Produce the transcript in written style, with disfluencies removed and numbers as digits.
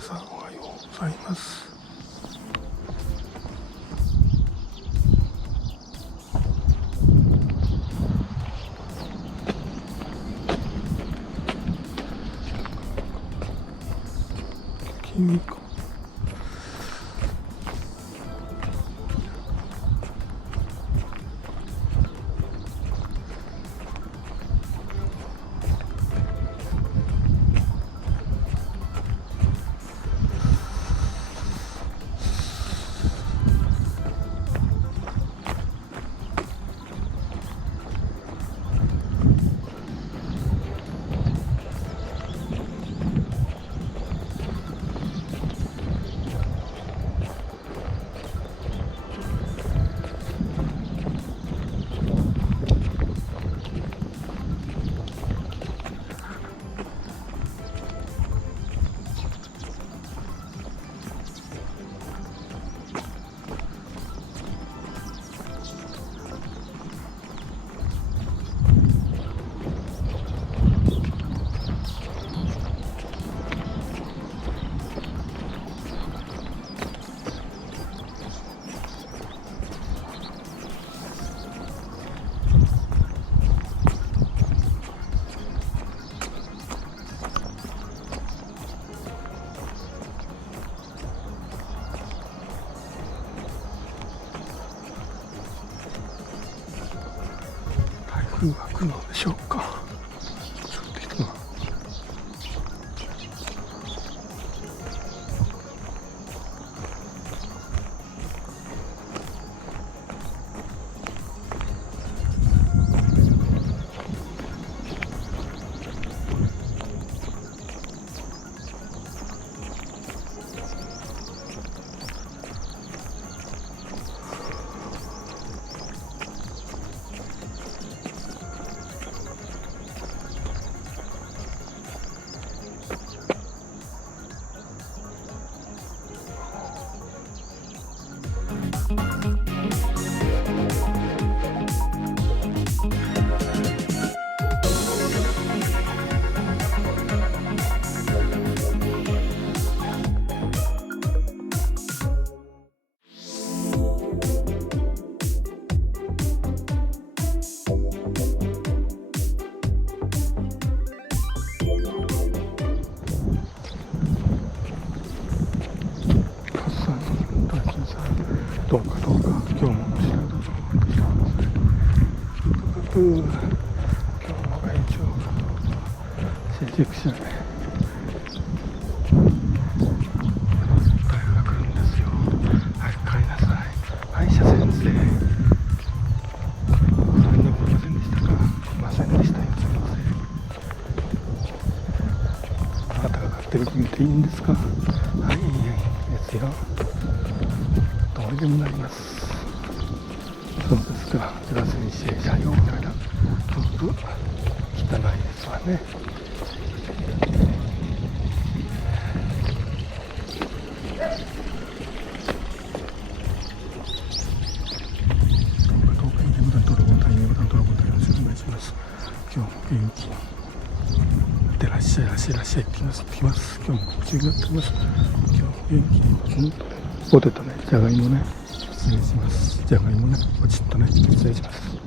皆さんおはようございます。君か台風が来るのでしょうか。ちょっと行くな。どうか今日もお知らせどうぞ今日も会長新宿市内台風が来るんですよ。早く帰りなさい。歯医者先生、そんなことませんでしたか。いませんでしたよ。すみません。あなたが勝手に決めていいんですか。はい、いいですよ。どうにでもなります。そうですか。ゼラ先生、車両からちょっと汚いですわね。今日も元気にいってらっしゃい、足らっしゃいって言います。今日も夢中になってます。今日も元気にポテトね、じゃがいもね、失礼します。じゃがいもね、ポチッとね、失礼します。